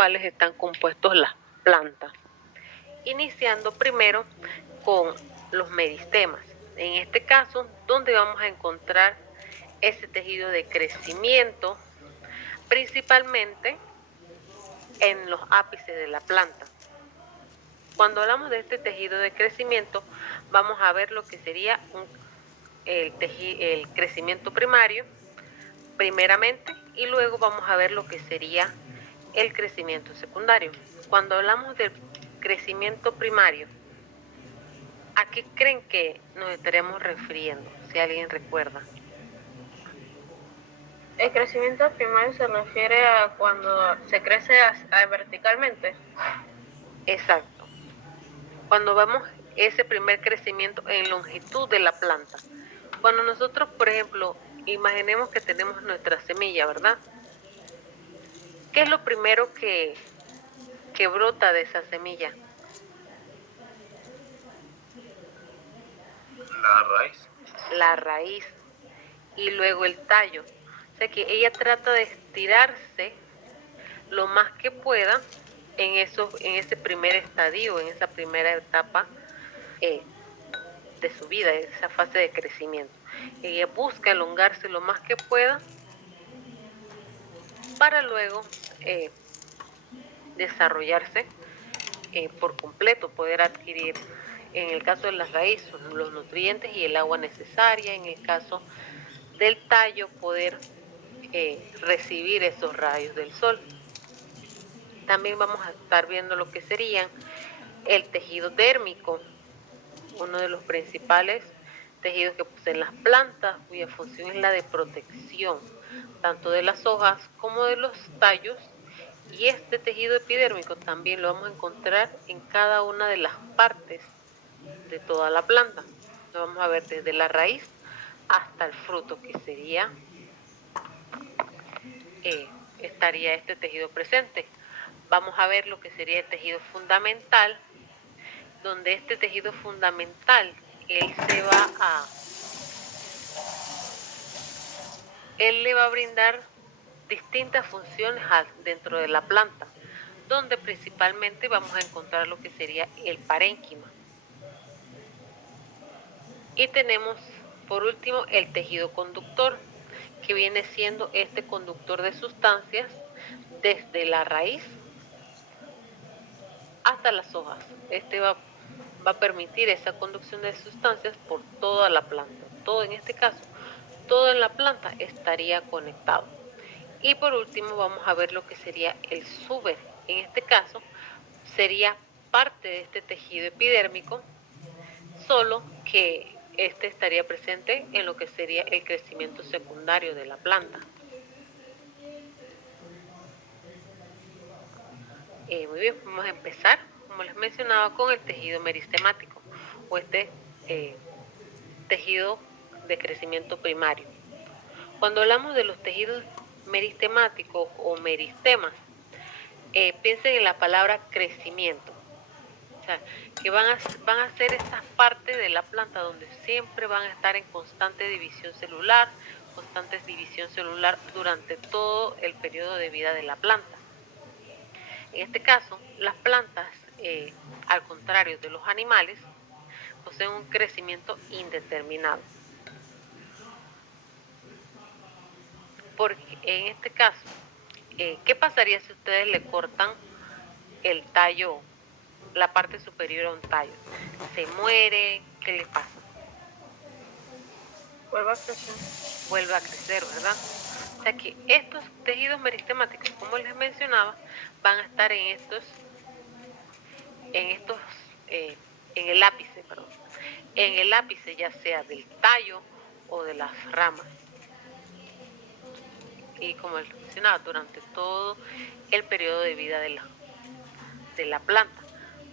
cuales están compuestos las plantas. Iniciando primero con los meristemas. En este caso, donde vamos a encontrar ese tejido de crecimiento, principalmente en los ápices de la planta. Cuando hablamos de este tejido de crecimiento, vamos a ver lo que sería el crecimiento primario, primeramente, y luego vamos a ver lo que sería el crecimiento secundario. Cuando hablamos del crecimiento primario, ¿a qué creen que nos estaremos refiriendo? Si alguien recuerda. El crecimiento primario se refiere a cuando se crece verticalmente. Exacto. Cuando vemos ese primer crecimiento en longitud de la planta. Cuando nosotros, por ejemplo, imaginemos que tenemos nuestra semilla, ¿verdad? ¿Qué es lo primero que brota de esa semilla? La raíz. La raíz y luego el tallo. O sea que ella trata de estirarse lo más que pueda en ese primer estadio, en esa primera etapa de su vida, esa fase de crecimiento. Ella busca elongarse lo más que pueda para luego desarrollarse por completo, poder adquirir, en el caso de las raíces, los nutrientes y el agua necesaria, en el caso del tallo, poder recibir esos rayos del sol. También vamos a estar viendo lo que serían el tejido dérmico, uno de los principales tejidos que poseen las plantas, cuya función es la de protección, tanto de las hojas como de los tallos. Y este tejido epidérmico también lo vamos a encontrar en cada una de las partes de toda la planta. Lo vamos a ver desde la raíz hasta el fruto, que sería, estaría este tejido presente. Vamos a ver lo que sería el tejido fundamental, donde este tejido fundamental, él le va a brindar distintas funciones dentro de la planta, donde principalmente vamos a encontrar lo que sería el parénquima. Y tenemos por último el tejido conductor, que viene siendo este conductor de sustancias desde la raíz hasta las hojas. Este va a permitir esa conducción de sustancias por toda la planta. Todo en este caso, todo en la planta estaría conectado. Y por último vamos a ver lo que sería el suber. En este caso sería parte de este tejido epidérmico, solo que este estaría presente en lo que sería el crecimiento secundario de la planta. Muy bien, vamos a empezar, como les mencionaba, con el tejido meristemático o este tejido de crecimiento primario. Cuando hablamos de los tejidos meristemáticos o meristemas, piensen en la palabra crecimiento. O sea, que van a ser esas partes de la planta donde siempre van a estar en constante división celular durante todo el periodo de vida de la planta. En este caso, las plantas, al contrario de los animales, poseen un crecimiento indeterminado. Porque en este caso, ¿qué pasaría si ustedes le cortan el tallo, la parte superior a un tallo? ¿Se muere? ¿Qué le pasa? Vuelve a crecer. Vuelve a crecer, ¿verdad? O sea que estos tejidos meristemáticos, como les mencionaba, van a estar en el ápice, en el ápice ya sea del tallo o de las ramas. Y como les mencionaba, durante todo el periodo de vida de la planta.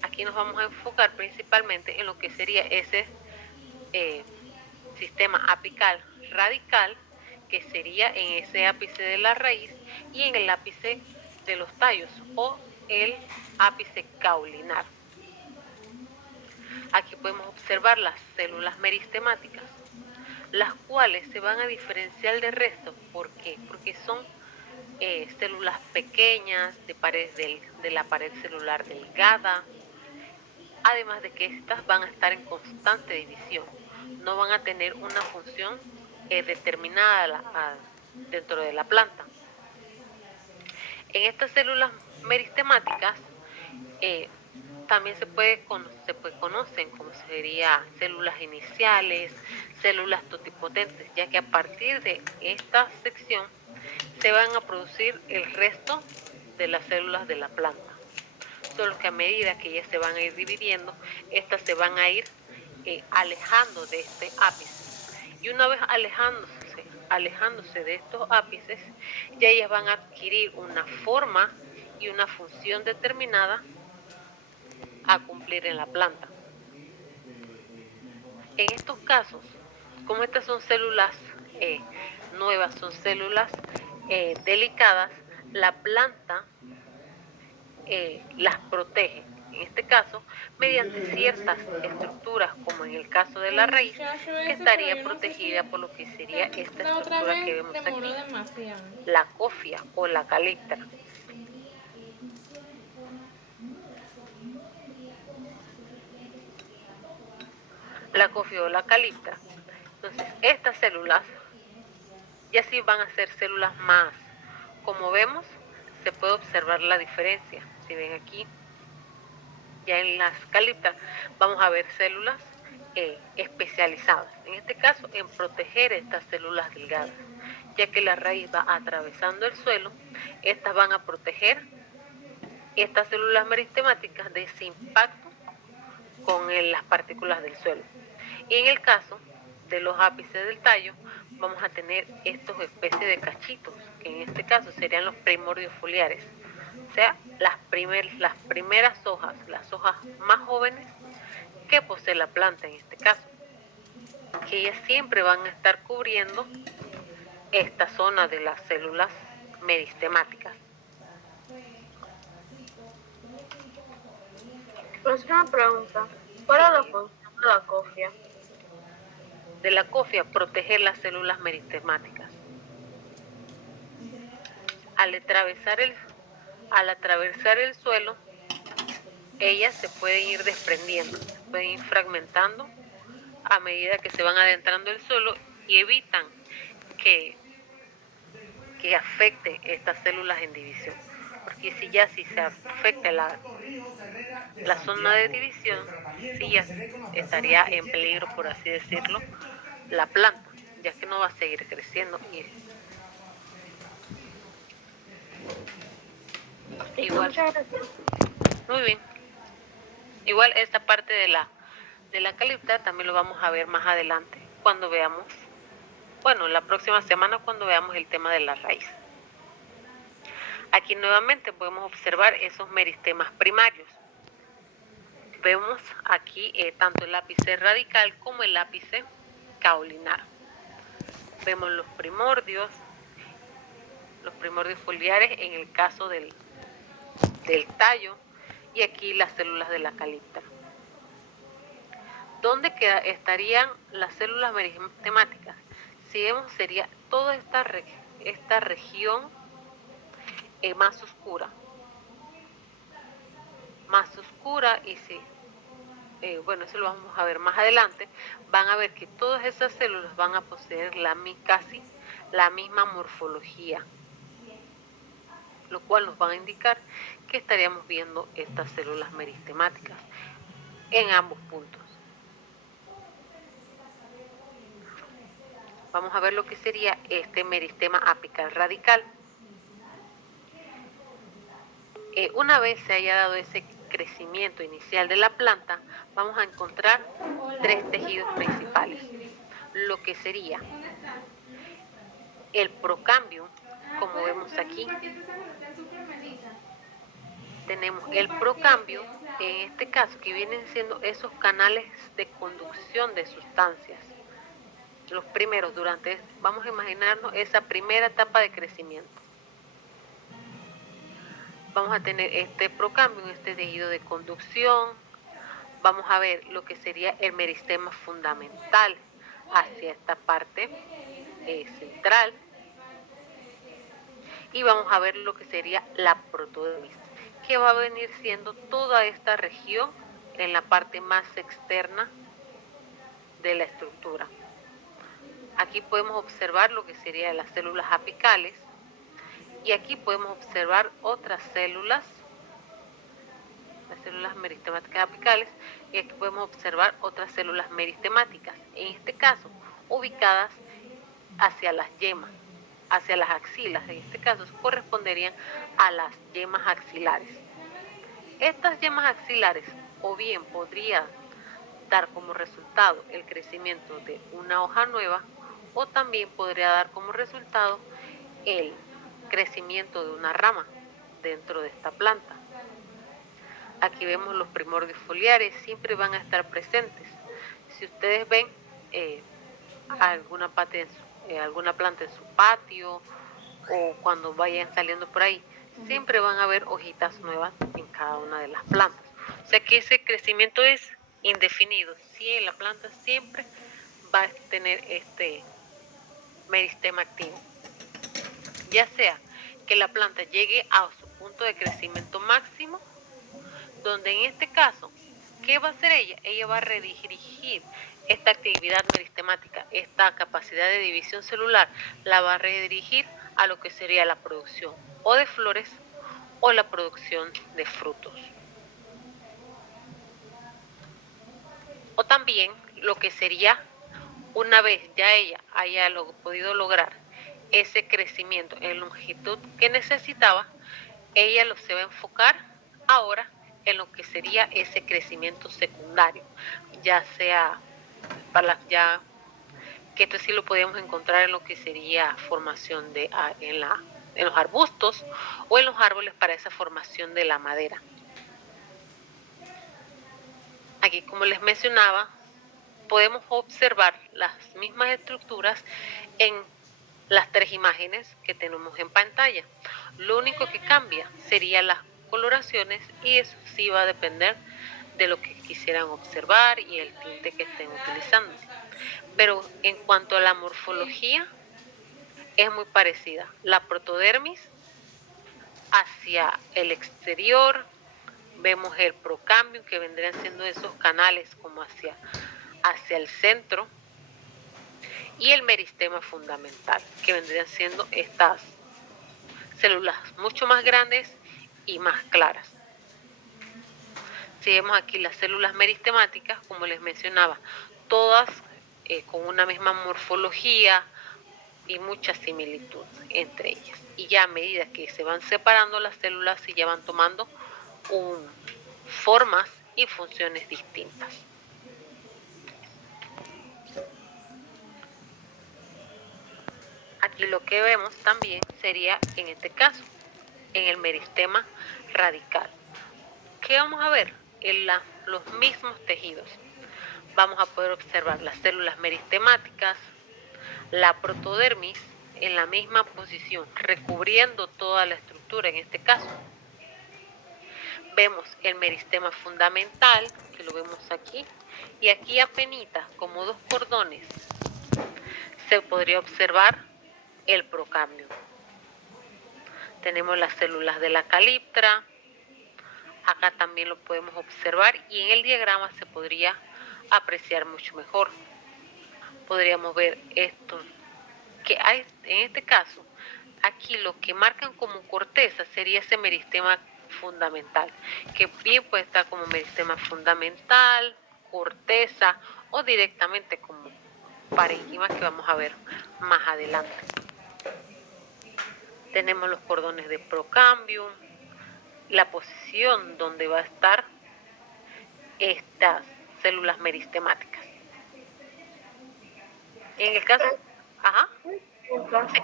Aquí nos vamos a enfocar principalmente en lo que sería ese sistema apical radical, que sería en ese ápice de la raíz y en el ápice de los tallos o el ápice caulinar. Aquí podemos observar las células meristemáticas, las cuales se van a diferenciar del resto. ¿Por qué? Porque son células pequeñas de la pared celular delgada, además de que estas van a estar en constante división, no van a tener una función determinada dentro de la planta. En estas células meristemáticas también se conocen como sería células iniciales, células totipotentes, ya que a partir de esta sección se van a producir el resto de las células de la planta. Solo que a medida que ellas se van a ir dividiendo, estas se van a ir alejando de este ápice. Y una vez alejándose de estos ápices, ya ellas van a adquirir una forma y una función determinada a cumplir en la planta. En estos casos, como estas son células nuevas, son células delicadas, la planta las protege. En este caso, mediante ciertas estructuras, como en el caso de la raíz, que estaría protegida por lo que sería esta estructura que vemos aquí, la cofia o la calíptera. La cofia o la calíptera. Entonces, estas células ya sí van a ser células más. Como vemos, se puede observar la diferencia. Si ven aquí, ya en las calípteras vamos a ver células especializadas, en este caso en proteger estas células delgadas, ya que la raíz va atravesando el suelo, estas van a proteger estas células meristemáticas de ese impacto con las partículas del suelo. Y en el caso de los ápices del tallo, vamos a tener estos especies de cachitos, que en este caso serían los primordios foliares, o sea, las primeras hojas, las hojas más jóvenes que posee la planta en este caso, que ellas siempre van a estar cubriendo esta zona de las células meristemáticas. Próxima pregunta. ¿Cuál es la función de la cofia? De la cofia, proteger las células meristemáticas. Al atravesar el suelo, ellas se pueden ir desprendiendo, se pueden ir fragmentando a medida que se van adentrando el suelo y evitan que afecte estas células en división. Porque si se afecta la zona de división, sí ya estaría en peligro, por así decirlo, la planta, ya que no va a seguir creciendo. Igual, muy bien. Igual esta parte de la calíptera también lo vamos a ver más adelante, cuando veamos, bueno, la próxima semana cuando veamos el tema de la raíz. Aquí nuevamente podemos observar esos meristemas primarios. Vemos aquí tanto el ápice radical como el ápice caulinar. Vemos los primordios foliares en el caso del tallo, y aquí las células de la calíptera. ¿Dónde estarían las células meristemáticas? Si vemos, sería toda esta región más oscura, y sí, bueno, eso lo vamos a ver más adelante. Van a ver que todas esas células van a poseer casi la misma morfología, lo cual nos va a indicar que estaríamos viendo estas células meristemáticas en ambos puntos. Vamos a ver lo que sería este meristema apical radical. Una vez se haya dado ese crecimiento inicial de la planta, vamos a encontrar tres tejidos principales. Lo que sería el procambium, como vemos aquí. Tenemos el procambium, en este caso, que vienen siendo esos canales de conducción de sustancias. Los primeros, vamos a imaginarnos esa primera etapa de crecimiento. Vamos a tener este procambium, este tejido de conducción. Vamos a ver lo que sería el meristema fundamental hacia esta parte central. y vamos a ver lo que sería la protodermis, que va a venir siendo toda esta región en la parte más externa de la estructura. Aquí podemos observar lo que serían las células apicales y aquí podemos observar otras células, las células meristemáticas apicales, y aquí podemos observar otras células meristemáticas, en este caso ubicadas hacia las yemas, hacia las axilas, en este caso corresponderían a las yemas axilares. Estas yemas axilares o bien podrían dar como resultado el crecimiento de una hoja nueva o también podría dar como resultado el crecimiento de una rama dentro de esta planta. Aquí vemos los primordios foliares, siempre van a estar presentes. Si ustedes ven alguna planta en su patio o cuando vayan saliendo por ahí, siempre van a ver hojitas nuevas en cada una de las plantas. O sea que ese crecimiento es indefinido. Si la planta siempre va a tener este meristema activo. Ya sea que la planta llegue a su punto de crecimiento máximo, donde en este caso, ¿qué va a hacer ella? Ella va a redirigir esta actividad meristemática, esta capacidad de división celular, la va a redirigir a lo que sería la producción o de flores o la producción de frutos. O también lo que sería, una vez ya ella haya podido lograr ese crecimiento en longitud que necesitaba, ella se va a enfocar ahora en lo que sería ese crecimiento secundario, ya sea que esto sí lo podemos encontrar en lo que sería formación en los arbustos o en los árboles para esa formación de la madera. Aquí, como les mencionaba, podemos observar las mismas estructuras en las tres imágenes que tenemos en pantalla. Lo único que cambia serían las coloraciones y eso sí va a depender de lo que quisieran observar y el tinte que estén utilizando. Pero en cuanto a la morfología, es muy parecida. La protodermis hacia el exterior, vemos el procambium, que vendrían siendo esos canales como hacia el centro, y el meristema fundamental, que vendrían siendo estas células mucho más grandes y más claras. Si vemos aquí las células meristemáticas, como les mencionaba, todas con una misma morfología y mucha similitud entre ellas. Y ya a medida que se van separando las células, se ya van tomando formas y funciones distintas. Aquí lo que vemos también sería, en este caso, en el meristema radical. ¿Qué vamos a ver? En los mismos tejidos. Vamos a poder observar las células meristemáticas, la protodermis en la misma posición, recubriendo toda la estructura en este caso. Vemos el meristema fundamental, que lo vemos aquí, y aquí apenita, como dos cordones, se podría observar el procambium. Tenemos las células de la caliptra, acá también lo podemos observar y en el diagrama se podría apreciar mucho mejor. Podríamos ver esto, que hay, en este caso, aquí lo que marcan como corteza sería ese meristema fundamental, que bien puede estar como meristema fundamental, corteza o directamente como parenquima, que vamos a ver más adelante. Tenemos los cordones de procambium, la posición donde va a estar estas células meristemáticas. En el caso, Sí.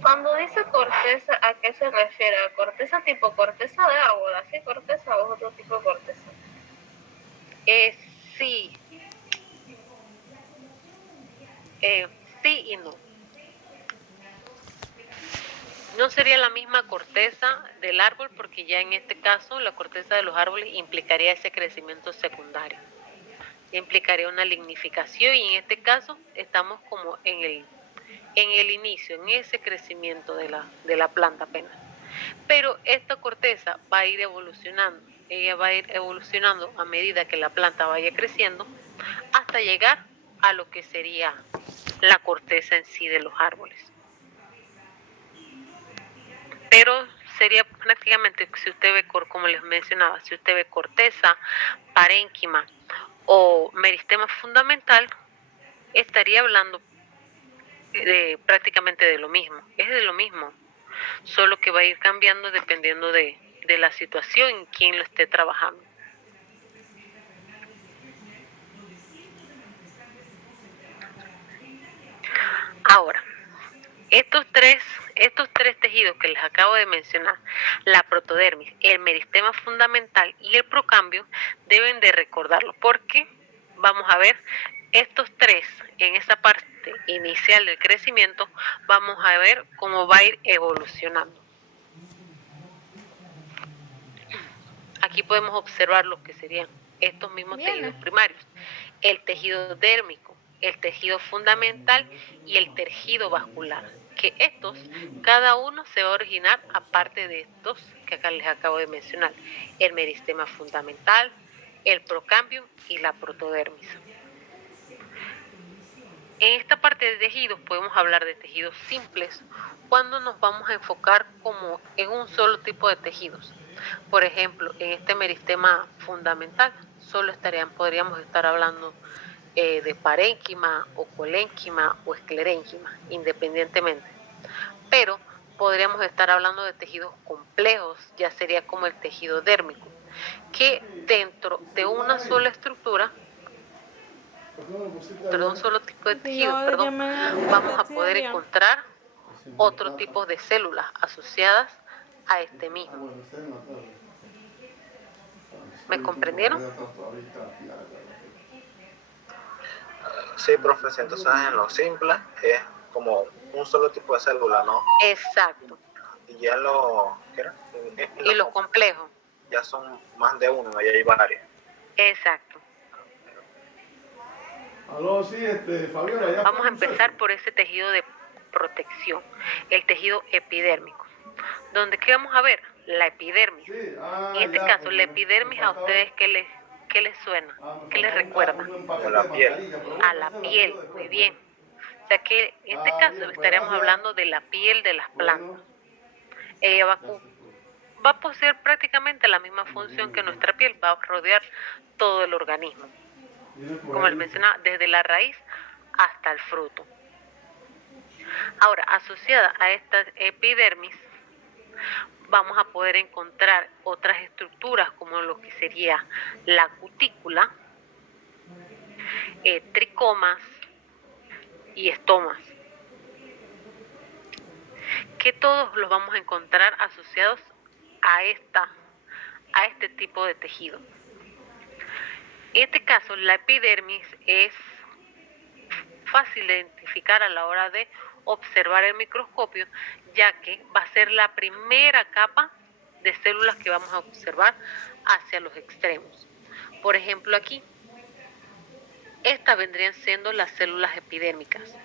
Cuando dice corteza, ¿a qué se refiere? ¿A corteza tipo corteza de árbol, así corteza o otro tipo de corteza? Sí. Sí y no. No sería la misma corteza del árbol porque ya en este caso la corteza de los árboles implicaría ese crecimiento secundario. Implicaría una lignificación y en este caso estamos como en en el inicio, en ese crecimiento de la planta apenas. Pero esta corteza va a ir evolucionando, ella va a ir evolucionando a medida que la planta vaya creciendo hasta llegar a lo que sería la corteza en sí de los árboles. Pero sería prácticamente, si usted ve, como les mencionaba, si usted ve corteza, parénquima o meristema fundamental, estaría hablando prácticamente de lo mismo, es de lo mismo, solo que va a ir cambiando dependiendo de la situación en quien lo esté trabajando. Ahora, estos tres tejidos que les acabo de mencionar, la protodermis, el meristema fundamental y el procambio, deben de recordarlo, porque vamos a ver estos tres en esa parte inicial del crecimiento, vamos a ver cómo va a ir evolucionando. Aquí podemos observar lo que serían estos mismos tejidos primarios, el tejido dérmico, el tejido fundamental y el tejido vascular, que estos, cada uno se va a originar aparte de estos que acá les acabo de mencionar, el meristema fundamental, el procambio y la protodermis. En esta parte de tejidos podemos hablar de tejidos simples cuando nos vamos a enfocar como en un solo tipo de tejidos. Por ejemplo, en este meristema fundamental solo podríamos estar hablando de parénquima o colénquima o esclerénquima, independientemente. Pero podríamos estar hablando de tejidos complejos, ya sería como el tejido dérmico, que dentro de una sola estructura, un solo tipo de tejido, vamos a poder encontrar otro tipo de células asociadas a este mismo. ¿Me comprendieron? Sí, profesor, entonces en lo simple es como un solo tipo de célula, ¿no? Exacto. Y ya ¿qué era? Y los complejos. Ya son más de uno, ya hay varios. Exacto. Aló, sí, Fabiola, vamos a empezar por ese tejido de protección, el tejido epidérmico, donde ¿qué vamos a ver? La epidermis. Sí. En este caso, la epidermis, ¿a ustedes qué les suena? ¿Qué les recuerda? A la piel. A la piel, muy bien. O sea que en este caso estaríamos hablando de la piel de las plantas. Ella va a poseer prácticamente la misma función que nuestra piel, va a rodear todo el organismo. Como les mencionaba, desde la raíz hasta el fruto. Ahora, asociada a esta epidermis, vamos a poder encontrar otras estructuras como lo que sería la cutícula, tricomas y estomas, que todos los vamos a encontrar asociados a este tipo de tejido. En este caso, la epidermis es fácil de identificar a la hora de observar el microscopio, ya que va a ser la primera capa de células que vamos a observar hacia los extremos. Por ejemplo, aquí, estas vendrían siendo las células epidérmicas.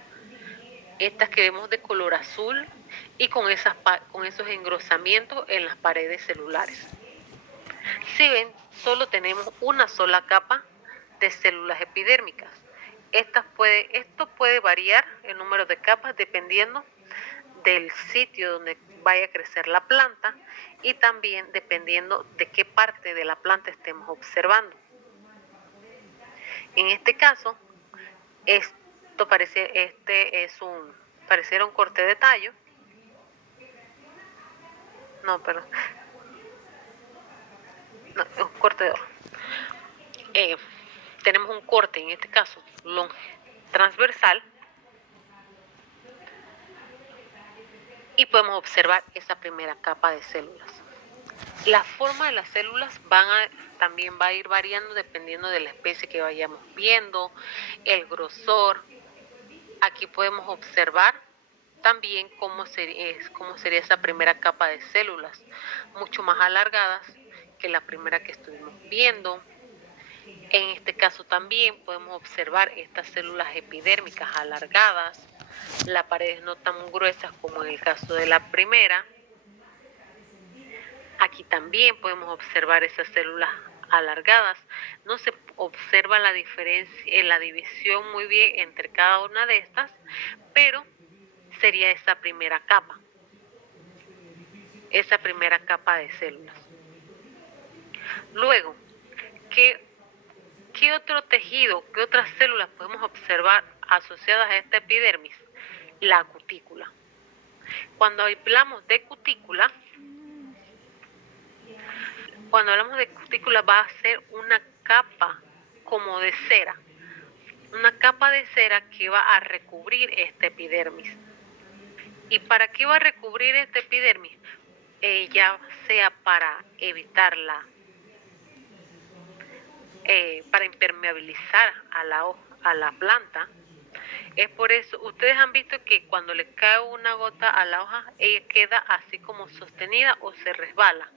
Estas que vemos de color azul y con esos engrosamientos en las paredes celulares. Si ven, solo tenemos una sola capa de células epidérmicas. Esto puede variar el número de capas dependiendo del sitio donde vaya a crecer la planta y también dependiendo de qué parte de la planta estemos observando. En este caso, pareciera un corte de tallo. No, perdón. No, es un corte de hoja. Tenemos un corte, en este caso, transversal, y podemos observar esa primera capa de células. La forma de las células también va a ir variando dependiendo de la especie que vayamos viendo, el grosor. Aquí podemos observar también cómo sería esa primera capa de células, mucho más alargadas que la primera que estuvimos viendo. En este caso también podemos observar estas células epidérmicas alargadas, las paredes no tan gruesas como en el caso de la primera. Aquí también podemos observar esas células alargadas. No se observa la diferencia, la división muy bien entre cada una de estas, pero sería esa primera capa de células. Luego, ¿qué otro tejido, qué otras células podemos observar asociadas a esta epidermis? La cutícula. Cuando hablamos de cutícula, va a ser una capa como de cera, una capa de cera que va a recubrir esta epidermis. ¿Y para qué va a recubrir esta epidermis? Ya sea para evitarla, para impermeabilizar a la planta. Es por eso, ustedes han visto que cuando le cae una gota a la hoja, ella queda así como sostenida o se resbala.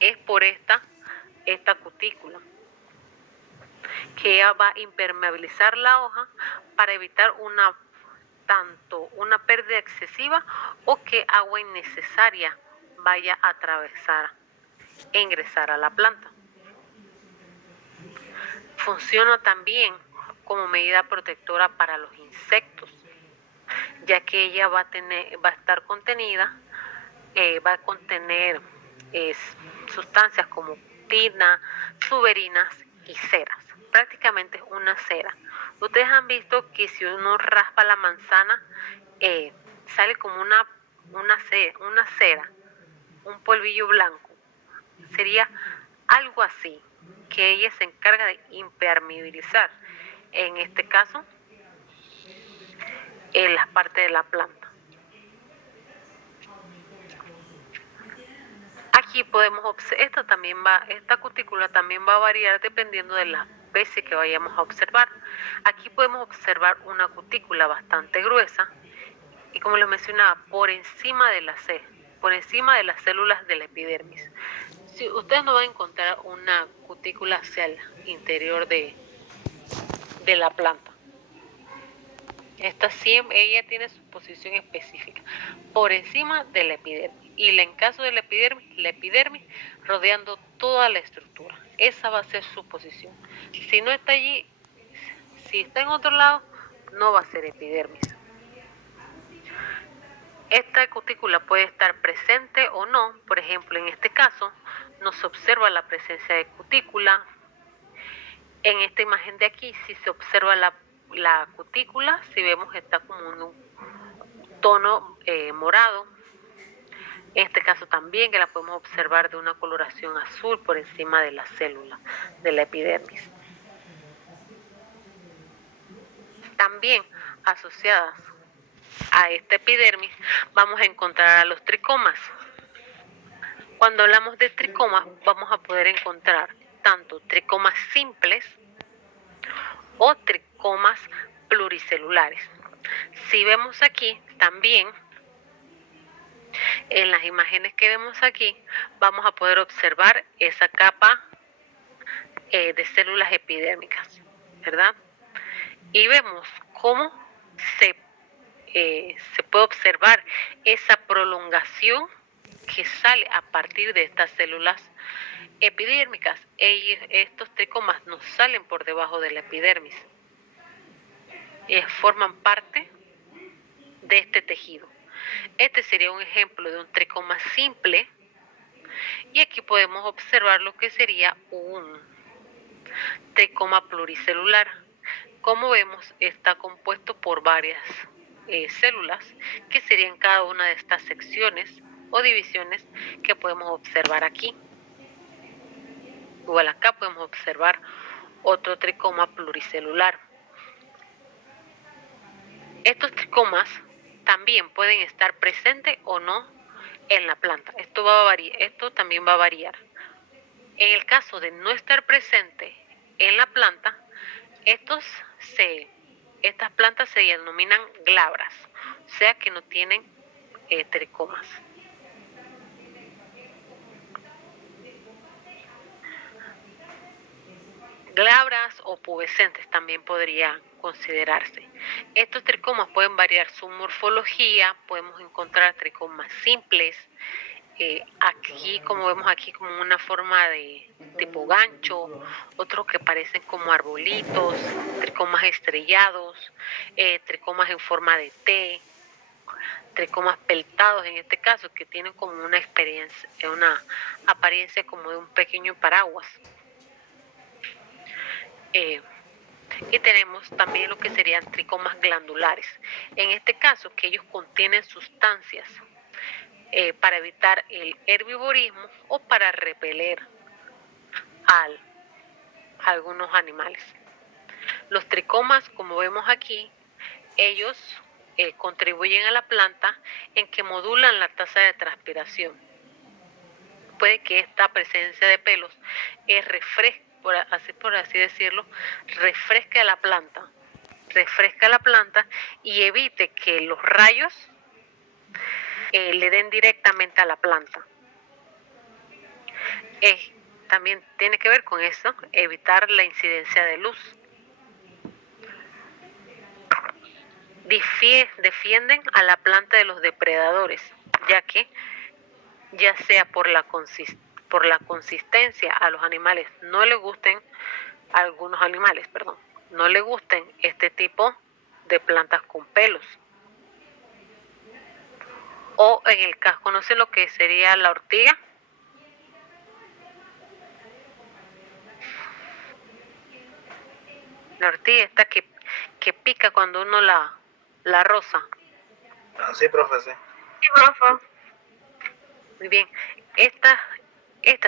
Es por esta cutícula, que ella va a impermeabilizar la hoja para evitar tanto una pérdida excesiva o que agua innecesaria vaya a atravesar e ingresar a la planta. Funciona también como medida protectora para los insectos, ya que ella va a estar contenida, va a contener sustancias como tina, suberinas y ceras. Prácticamente es una cera. Ustedes han visto que si uno raspa la manzana, sale como una cera, un polvillo blanco. Sería algo así, que ella se encarga de impermeabilizar, en este caso, en las partes de la planta. Aquí podemos observar, esta cutícula también va a variar dependiendo de la especie que vayamos a observar. Aquí podemos observar una cutícula bastante gruesa y, como les mencionaba, por encima de las células de la epidermis. Si ustedes no van a encontrar una cutícula hacia el interior de la planta. Ella tiene su posición específica por encima de la epidermis, y en caso de la epidermis rodeando toda la estructura. Esa va a ser su posición. Si no está allí, si está en otro lado, no va a ser epidermis. Esta cutícula puede estar presente o no. Por ejemplo, en este caso no se observa la presencia de cutícula. En esta imagen de aquí sí se observa la cutícula, si vemos está como un tono morado. En este caso también, que la podemos observar de una coloración azul por encima de las células de la epidermis. También asociadas a esta epidermis vamos a encontrar a los tricomas. Cuando hablamos de tricomas vamos a poder encontrar tanto tricomas simples o tricomas pluricelulares. Si vemos aquí también, en las imágenes que vemos aquí, vamos a poder observar esa capa de células epidérmicas, ¿verdad? Y vemos cómo se puede observar esa prolongación que sale a partir de estas células epidérmicas. Estos tricomas no salen por debajo de la epidermis, forman parte de este tejido. Este sería un ejemplo de un tricoma simple, y aquí podemos observar lo que sería un tricoma pluricelular. Como vemos, está compuesto por varias células, que serían cada una de estas secciones o divisiones que podemos observar aquí. Igual acá podemos observar otro tricoma pluricelular. Estos tricomas también pueden estar presentes o no en la planta. Esto también va a variar. En el caso de no estar presente en la planta, estas plantas se denominan glabras, o sea que no tienen tricomas. Glabras o pubescentes también podría considerarse. Estos tricomas pueden variar su morfología, podemos encontrar tricomas simples, aquí como vemos aquí como una forma de tipo gancho, otros que parecen como arbolitos, tricomas estrellados, tricomas en forma de T, tricomas peltados en este caso, que tienen como una apariencia como de un pequeño paraguas. Y tenemos también lo que serían tricomas glandulares. En este caso, que ellos contienen sustancias para evitar el herbivorismo o para repeler a algunos animales. Los tricomas, como vemos aquí, ellos contribuyen a la planta en que modulan la tasa de transpiración. Puede que esta presencia de pelos por así decirlo, refresque a la planta y evite que los rayos le den directamente a la planta. También tiene que ver con eso, evitar la incidencia de luz. Defienden a la planta de los depredadores, ya que ya sea por la consistencia a los animales no le gusten, a algunos animales, perdón, no le gusten este tipo de plantas con pelos. O en el caso, ¿conocen lo que sería la ortiga? La ortiga esta que pica cuando uno la roza. Sí, profe, sí. Sí, profe. Muy bien. Estas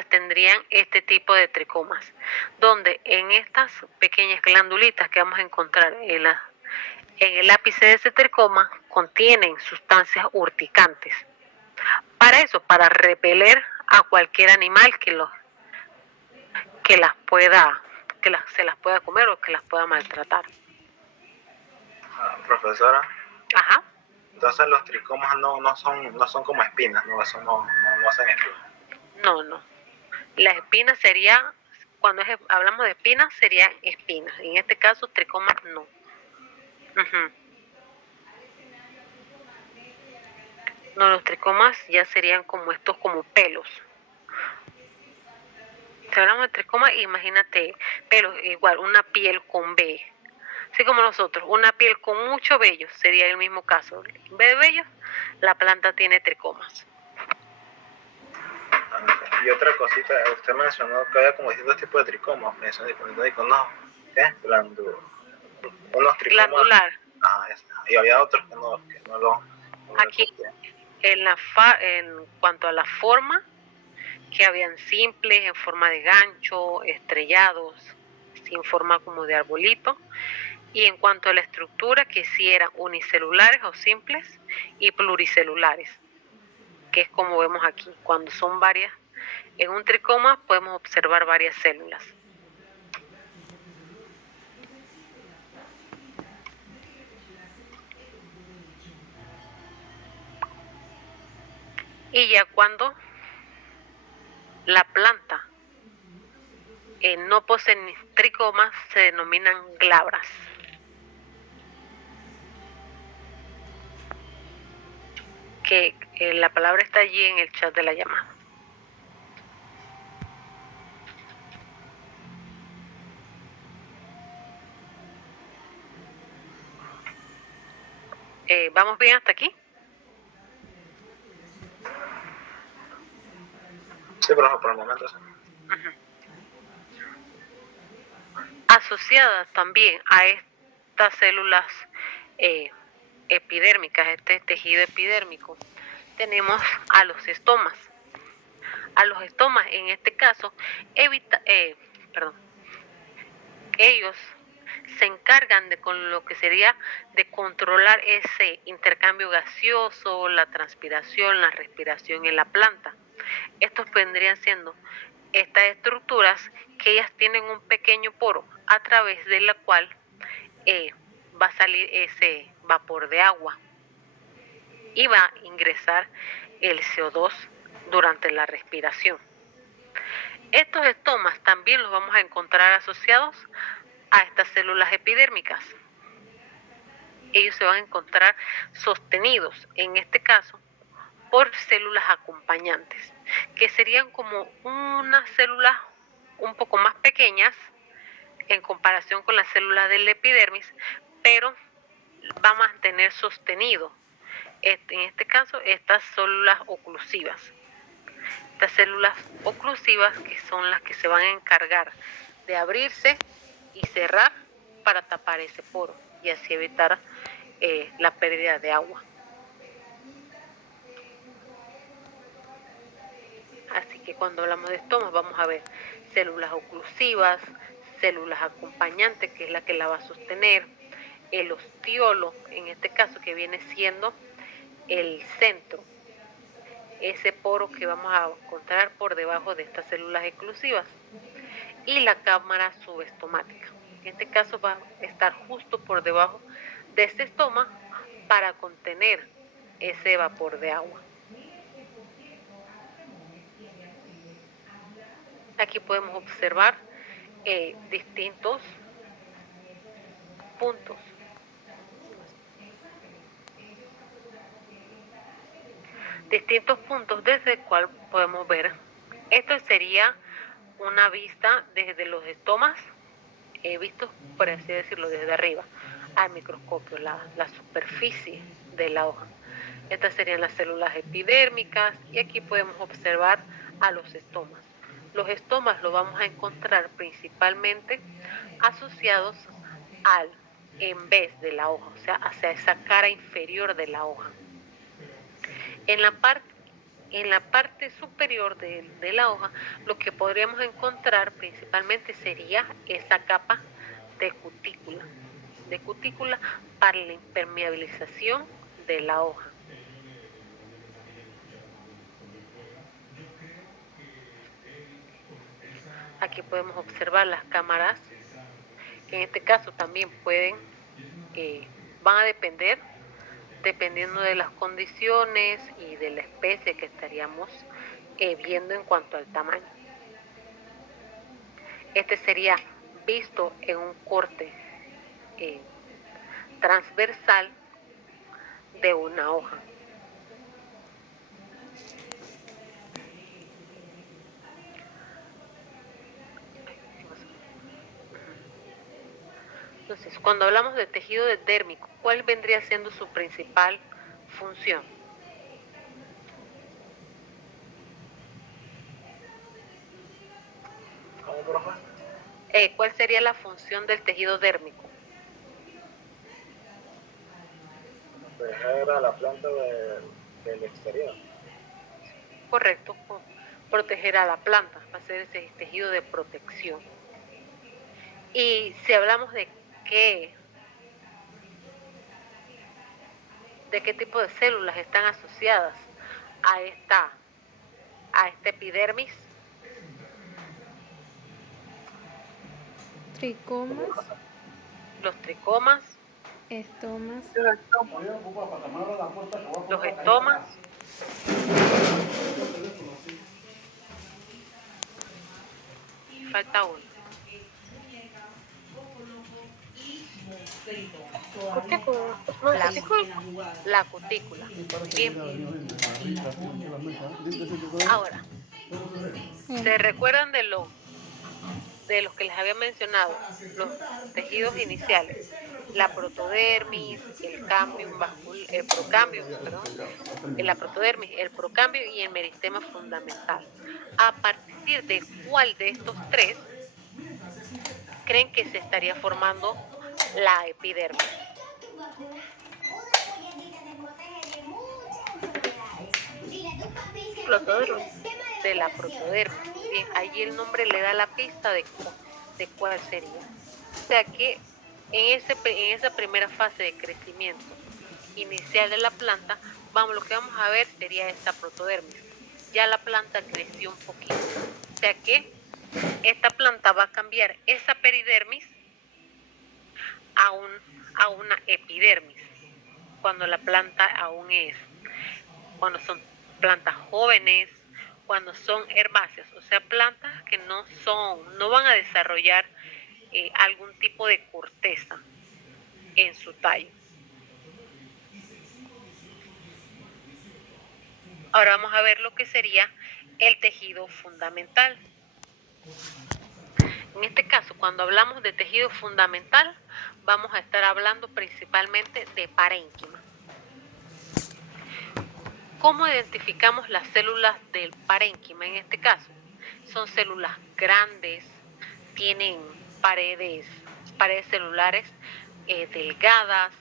tendrían este tipo de tricomas, donde en estas pequeñas glandulitas que vamos a encontrar en el ápice de ese tricoma contienen sustancias urticantes. Para eso, para repeler a cualquier animal que se las pueda comer o que las pueda maltratar. Profesora. Ajá. Entonces los tricomas no son como espinas, no, eso no hacen espinas. No. Las espinas sería, cuando hablamos de espinas, serían espinas. En este caso, tricomas no. No, los tricomas ya serían como estos, como pelos. Si hablamos de tricomas, imagínate pelos, igual, una piel con vello. Así como nosotros, una piel con mucho vello sería el mismo caso. En vez de vellos, la planta tiene tricomas. Y otra cosita, usted mencionó que había como distintos tipos de tricomas. Mencionó no, ¿qué? Unos tricomas. Glandular. Y había otros que no lo. Aquí, en cuanto a la forma, que habían simples, en forma de gancho, estrellados, sin forma como de arbolito. Y en cuanto a la estructura, que sí eran unicelulares o simples y pluricelulares, que es como vemos aquí, cuando son varias. En un tricoma podemos observar varias células. Y ya cuando la planta no posee tricomas, se denominan glabras. Que la palabra está allí en el chat de la llamada. ¿Vamos bien hasta aquí? Sí, pero por el momento sí. Asociadas también a estas células epidérmicas, este tejido epidérmico, tenemos a los estomas. A los estomas, en este caso, ellos se encargan de con lo que sería de controlar ese intercambio gaseoso, la transpiración, la respiración en la planta. Estos vendrían siendo estas estructuras que ellas tienen un pequeño poro a través de la cual va a salir ese vapor de agua y va a ingresar el CO2 durante la respiración. Estos estomas también los vamos a encontrar asociados a estas células epidérmicas. Ellos se van a encontrar sostenidos, en este caso, por células acompañantes, que serían como unas células un poco más pequeñas en comparación con las células del epidermis, pero va a mantener sostenido, en este caso, estas células oclusivas. Estas células oclusivas que son las que se van a encargar de abrirse y cerrar para tapar ese poro y así evitar la pérdida de agua. Así que cuando hablamos de estomas vamos a ver células oclusivas, células acompañantes, que es la que la va a sostener, el ostiolo, en este caso, que viene siendo el centro, ese poro que vamos a encontrar por debajo de estas células oclusivas, y la cámara subestomática. En este caso va a estar justo por debajo de este estoma para contener ese vapor de agua. Aquí podemos observar distintos puntos. Distintos puntos desde el cual podemos ver. Esto sería una vista desde los estomas, vistos, por así decirlo, desde arriba al microscopio, la superficie de la hoja. Estas serían las células epidérmicas y aquí podemos observar a los estomas. Los estomas los vamos a encontrar principalmente asociados al en vez de la hoja, o sea, hacia esa cara inferior de la hoja. En la parte superior de la hoja, lo que podríamos encontrar principalmente sería esa capa de cutícula para la impermeabilización de la hoja. Aquí podemos observar las cámaras, que en este caso también van a depender, dependiendo de las condiciones y de la especie que estaríamos viendo en cuanto al tamaño. Este sería visto en un corte transversal de una hoja. Entonces, cuando hablamos de tejido dérmico, ¿cuál vendría siendo su principal función? ¿Cómo, profe? ¿Cuál sería la función del tejido dérmico? Proteger a la planta del exterior. Correcto, proteger a la planta, va a ser ese tejido de protección. Y si hablamos de qué tipo de células están asociadas a esta epidermis. Tricomas, Los tricomas, estomas, los estomas, falta uno. La cutícula. Bien. Ahora, ¿se recuerdan de los que les había mencionado? Los tejidos iniciales, la protodermis, la protodermis, el procambio y el meristema fundamental. ¿A partir de cuál de estos tres creen que se estaría formando la epidermis? De la protodermis. Bien, allí el nombre le da la pista de cuál sería. O sea que en esa primera fase de crecimiento inicial de la planta, lo que vamos a ver sería esta protodermis. Ya la planta creció un poquito. O sea que esta planta va a cambiar esa peridermis a una epidermis, cuando la planta aún cuando son plantas jóvenes, cuando son herbáceas, o sea, plantas que no van a desarrollar algún tipo de corteza en su tallo. Ahora vamos a ver lo que sería el tejido fundamental. En este caso, cuando hablamos de tejido fundamental, vamos a estar hablando principalmente de parénquima. ¿Cómo identificamos las células del parénquima en este caso? Son células grandes, tienen paredes celulares delgadas,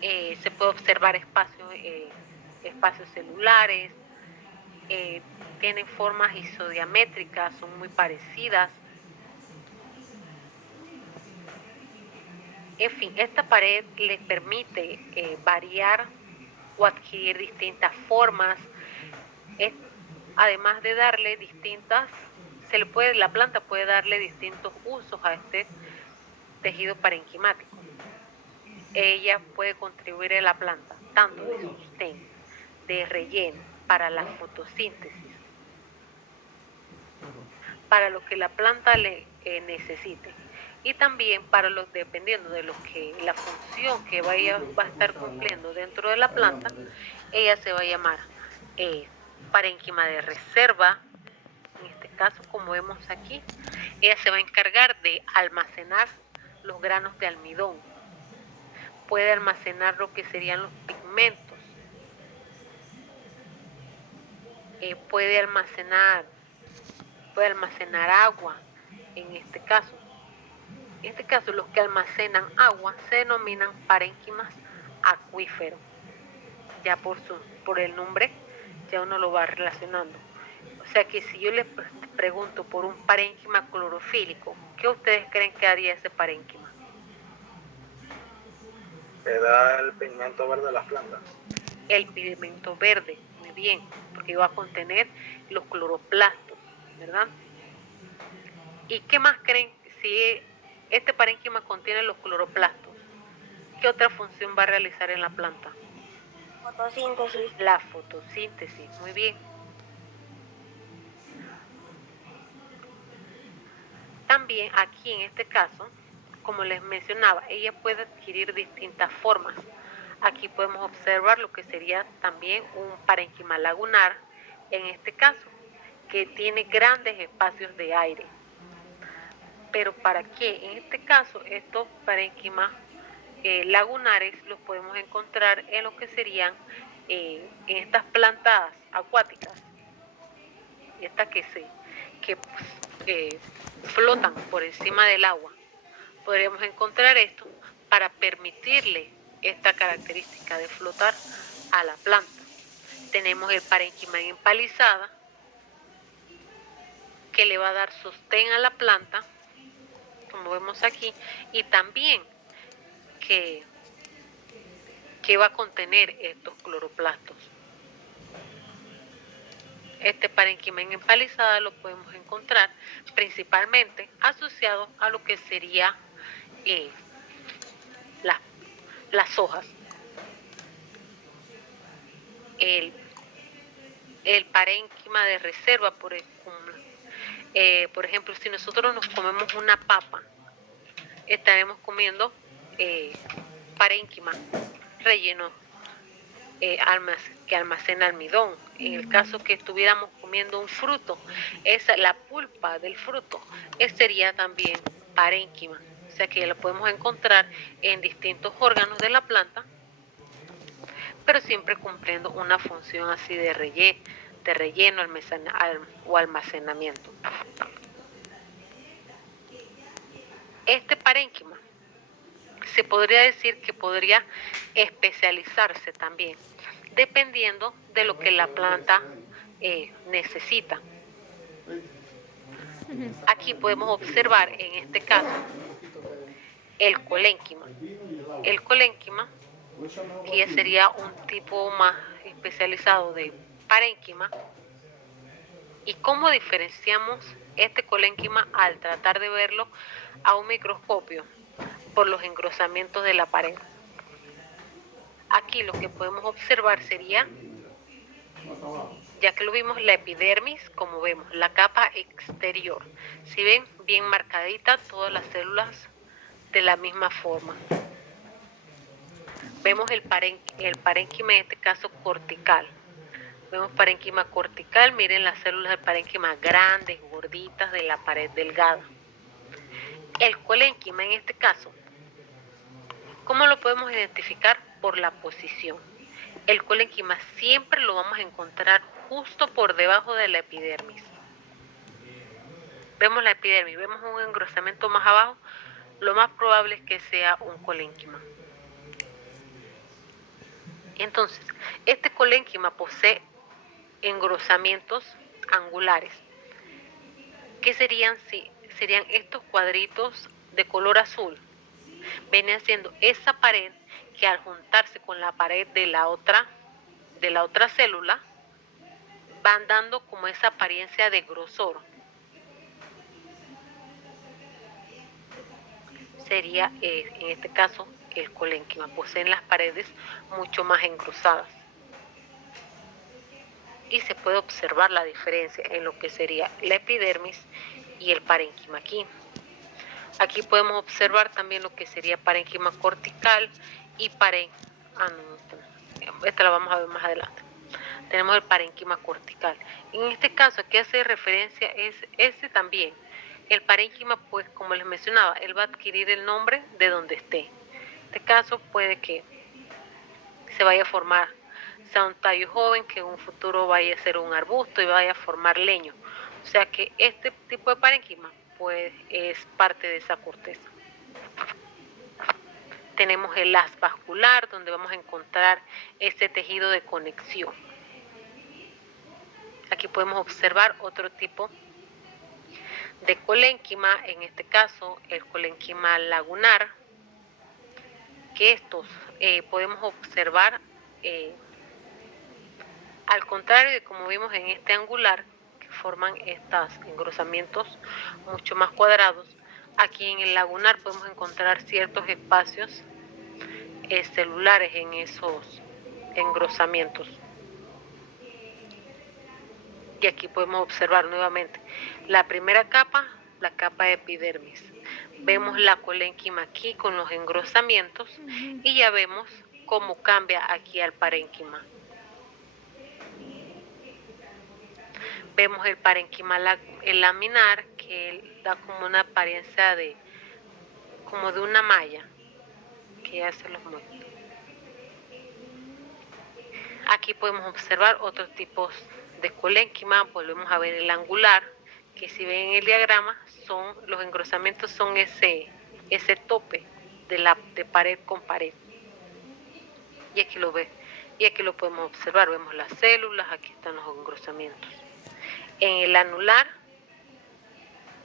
se puede observar espacios celulares, tienen formas isodiamétricas, son muy parecidas. En fin, esta pared les permite variar o adquirir distintas formas, además de darle la planta puede darle distintos usos a este tejido parenquimático. Ella puede contribuir a la planta tanto de sostén, de relleno, para la fotosíntesis, para lo que la planta le necesite, y también para dependiendo de la función que va a estar cumpliendo dentro de la planta, ella se va a llamar parénquima de reserva. En este caso, como vemos aquí, ella se va a encargar de almacenar los granos de almidón, puede almacenar lo que serían los pigmentos, puede almacenar agua. En este caso los que almacenan agua se denominan parénquimas acuíferos. Ya por el nombre ya uno lo va relacionando. O sea que si yo les pregunto por un parénquima clorofílico, ¿qué ustedes creen que haría ese parénquima? Le da el pigmento verde a las plantas. El pigmento verde, muy bien, porque va a contener los cloroplastos, ¿verdad? ¿Y qué más creen si este parénquima contiene los cloroplastos? ¿Qué otra función va a realizar en la planta? Fotosíntesis. La fotosíntesis, muy bien. También aquí en este caso, como les mencionaba, ella puede adquirir distintas formas. Aquí podemos observar lo que sería también un parénquima lagunar, en este caso, que tiene grandes espacios de aire. Pero ¿para qué? En este caso, estos parénquimas lagunares los podemos encontrar en lo que serían en estas plantas acuáticas, estas que flotan por encima del agua. Podríamos encontrar esto para permitirle esta característica de flotar a la planta. Tenemos el parénquima empalizada, que le va a dar sostén a la planta, como vemos aquí, y también que va a contener estos cloroplastos. Este parénquima empalizada lo podemos encontrar principalmente asociado a lo que sería las hojas. El parénquima de reserva, por ejemplo, si nosotros nos comemos una papa, estaremos comiendo parénquima relleno que almacena almidón. En el caso que estuviéramos comiendo un fruto, la pulpa del fruto, sería también parénquima. O sea que la podemos encontrar en distintos órganos de la planta, pero siempre cumpliendo una función así de relleno o almacenamiento. Este parénquima se podría decir que podría especializarse también, dependiendo de lo que la planta necesita. Aquí podemos observar en este caso el colénquima. El colénquima, que ya sería un tipo más especializado de parénquima. ¿Y cómo diferenciamos este colénquima al tratar de verlo a un microscopio? Por los engrosamientos de la pared. Aquí lo que podemos observar sería abajo. Ya que lo vimos, la epidermis, como vemos, la capa exterior. Si ven, bien marcadita todas las células de la misma forma. Vemos el parénquima, en este caso cortical. Vemos parénquima cortical, miren las células del parénquima grandes, gorditas, de la pared delgada. El colénquima, en este caso, ¿cómo lo podemos identificar? Por la posición. El colénquima siempre lo vamos a encontrar justo por debajo de la epidermis. Vemos la epidermis, vemos un engrosamiento más abajo, lo más probable es que sea un colénquima. Entonces, este colénquima posee engrosamientos angulares. ¿Qué serían? Serían estos cuadritos de color azul. Viene siendo esa pared que al juntarse con la pared de la otra célula, van dando como esa apariencia de grosor. Sería, en este caso, el colénquima. Poseen las paredes mucho más engrosadas. Y se puede observar la diferencia en lo que sería la epidermis y el parénquima aquí. Aquí podemos observar también lo que sería parénquima cortical y esta la vamos a ver más adelante. Tenemos el parénquima cortical. En este caso, aquí hace referencia es este también. El parénquima, pues como les mencionaba, él va a adquirir el nombre de donde esté. En este caso puede que se vaya a formar, sea un tallo joven, que en un futuro vaya a ser un arbusto y vaya a formar leño. O sea que este tipo de parénquima pues es parte de esa corteza. Tenemos el haz vascular, donde vamos a encontrar este tejido de conexión. Aquí podemos observar otro tipo de colénquima, en este caso el colénquima lagunar, que estos podemos observar al contrario de como vimos en este angular, que forman estos engrosamientos mucho más cuadrados. Aquí en el lagunar podemos encontrar ciertos espacios celulares en esos engrosamientos. Y aquí podemos observar nuevamente la primera capa, la capa de epidermis. Vemos la colénquima aquí con los engrosamientos y ya vemos cómo cambia aquí al parénquima. Vemos el parénquima laminar, que da como una apariencia como de una malla, que ya se los muestro. Aquí podemos observar otros tipos de colénquima. Volvemos a ver el angular, que si ven en el diagrama, los engrosamientos son ese tope de pared con pared. Y aquí lo podemos observar, vemos las células, aquí están los engrosamientos. En el anular,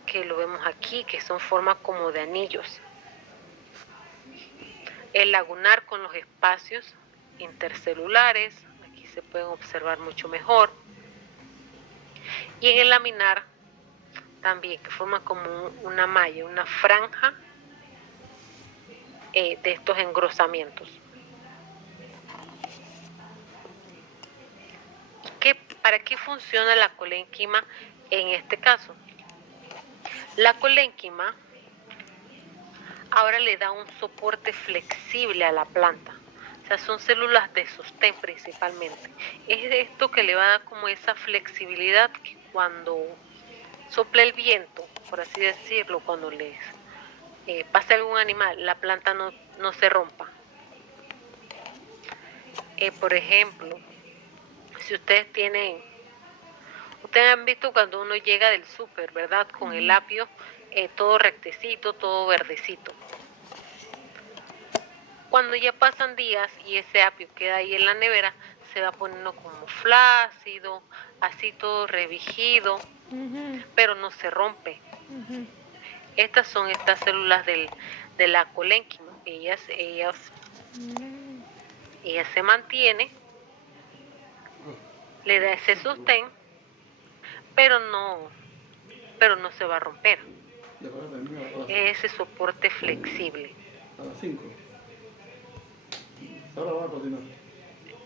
que lo vemos aquí, que son formas como de anillos. El lagunar con los espacios intercelulares, aquí se pueden observar mucho mejor. Y en el laminar también, que forma como una malla, una franja de estos engrosamientos. ¿Para qué funciona la colénquima en este caso? La colénquima ahora le da un soporte flexible a la planta. O sea, son células de sostén principalmente. Es esto que le va a dar como esa flexibilidad que cuando sopla el viento, por así decirlo, cuando les pase algún animal, la planta no se rompa. Por ejemplo, si ustedes han visto cuando uno llega del súper, ¿verdad? Con el apio todo rectecito, todo verdecito. Cuando ya pasan días y ese apio queda ahí en la nevera, se va poniendo como flácido, así todo revigido, pero no se rompe. Estas son estas células de la colénquima. Ellas se mantiene, le da ese sostén, pero no se va a romper. Es ese soporte flexible. A las 5. Ahora va a continuar.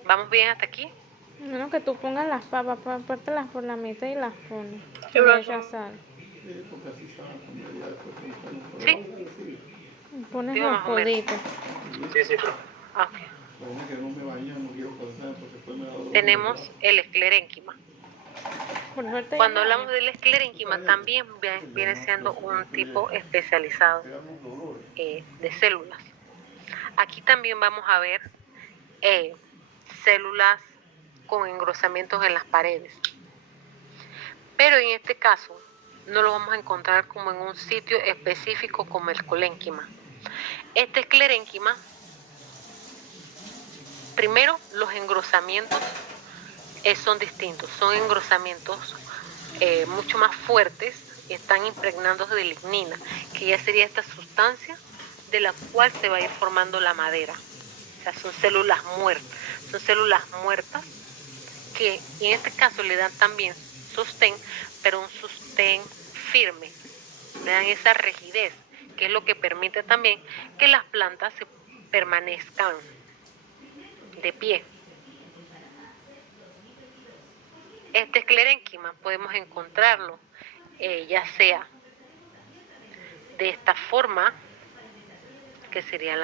¿Vamos bien hasta aquí? Menos que tú pongas las papas, pártelas por la mitad y las pones. ¿Qué Y le pasó? echas sal. Sí, porque así se va a comer ya después con calma. Pero ¿Sí? vamos a decir, Y pones Digo los más o menos. coditos. Sí, sí, profe. Ah, ok. bueno, que no me baño, no quiero pasar porque después me da dolor de Tenemos brazo. el esclerénquima. Por suerte Cuando ya me hablamos baño. del esclerénquima también viene siendo un tipo especializado Pegamos dolores. de células. Aquí también vamos a ver células con engrosamientos en las paredes. Pero en este caso no lo vamos a encontrar como en un sitio específico como el colénquima. Este esclerénquima, primero los engrosamientos son distintos, son engrosamientos mucho más fuertes y están impregnados de lignina, que ya sería esta sustancia de la cual se va a ir formando la madera. O sea, son células muertas que en este caso le dan también sostén, pero un sostén firme, le dan esa rigidez, que es lo que permite también que las plantas se permanezcan de pie. Este esclerénquima podemos encontrarlo ya sea de esta forma, que sería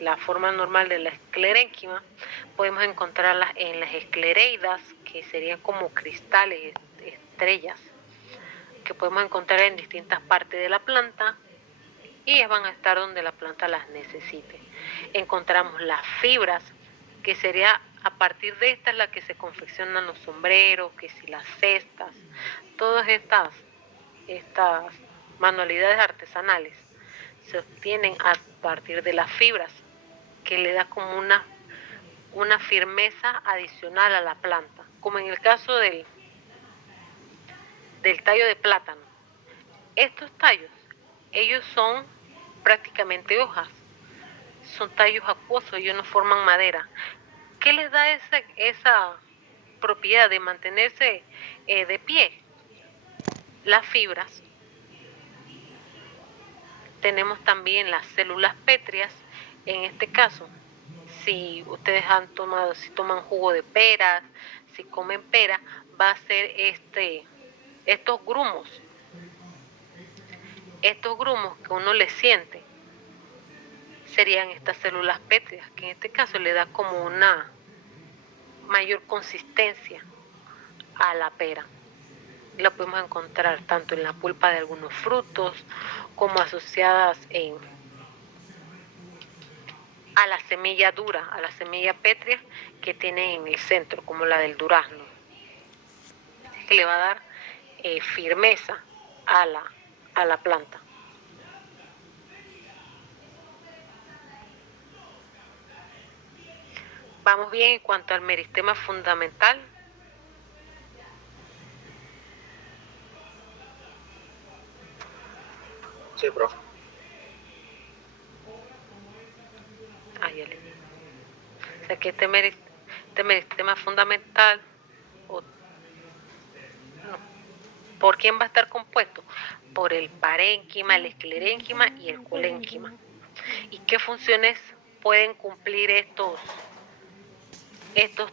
la forma normal de la esclerénquima, podemos encontrarlas en las esclereidas, que serían como cristales, estrellas, que podemos encontrar en distintas partes de la planta y ellas van a estar donde la planta las necesite. Encontramos las fibras, que sería a partir de estas la que se confeccionan los sombreros, que si las cestas, todas estas manualidades artesanales se obtienen a partir de las fibras, que le da como una firmeza adicional a la planta, como en el caso del tallo de plátano. Estos tallos, ellos son prácticamente hojas, son tallos acuosos, ellos no forman madera. ¿Qué les da esa propiedad de mantenerse de pie? Las fibras. Tenemos también las células pétreas. En este caso, si ustedes si toman jugo de peras, si comen pera, va a ser estos grumos que uno le siente, serían estas células pétreas, que en este caso le da como una mayor consistencia a la pera. La podemos encontrar tanto en la pulpa de algunos frutos como asociadas a la semilla dura, a la semilla pétrea que tiene en el centro, como la del durazno, que le va a dar firmeza a la planta. Vamos bien en cuanto al meristema fundamental. Sí, profe. Ya le di. O sea que este meristema fundamental, ¿por quién va a estar compuesto? Por el parénquima, el esclerénquima y el colénquima. ¿Y qué funciones pueden cumplir estos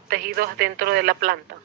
tejidos dentro de la planta?